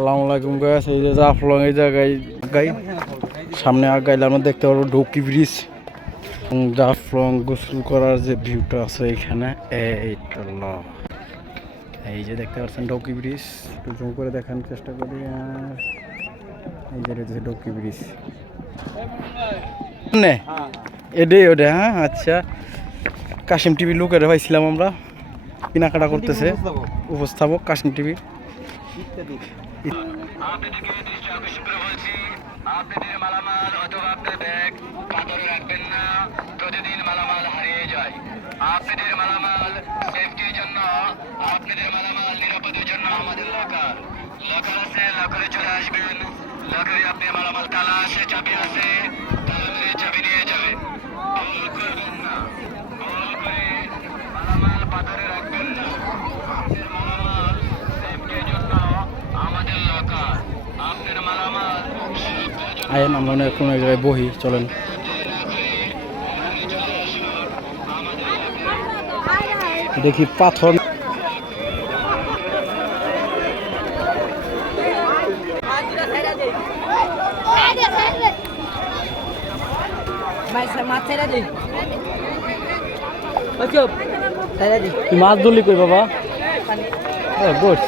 আসসালামু আলাইকুম গাইস, এই যে জাফলং এই জায়গায় আগাই সামনে আগাইলে আমরা দেখতে পারবো ডুকি ব্রিজ এবং জাফলং গোসল করার যে ভিউটা আছে এখানে এই যে দেখতে পাচ্ছেন ডুকি ব্রিজ। একটু জুম করে দেখানোর চেষ্টা করি। আর এই যে রয়েছে ডুকি ব্রিজ এটাই ওটা। হ্যাঁ আচ্ছা, কাশিম টিভি লোকের পাইছিলাম আমরা, কেনাকাটা করতেছে উপস্থাপক কাশিম টিভি। আপনাদেরকে দৃষ্টি আকর্ষণ করে বলছি, আপনাদের মালামাল অথবা আপনার ব্যাগ কাঁধে রাখবেন না। প্রতিদিন মালামাল হারিয়ে যায়। আপনাদের মালামাল সেফটির জন্য, আপনাদের মালামাল নিরাপদের জন্য আমাদের লকার আছে, লকারে চলে আসবেন। লকারে আপনার মালামাল তালা আছে, চাবি আছে, তালা মেরে চাবি নিয়ে যাবে। ভুল করবেন না, ভুল করে মালামাল পাথরে রাখবেন না। আপনার মালামাল সেফটির জন্য আমাদের লকার, আপনার মালামাল আয়েন আমরা কোনো এক জায়গায় বহি, চলেন। দেখি পাথর মাছ ধরলি কই বাবা? গুড।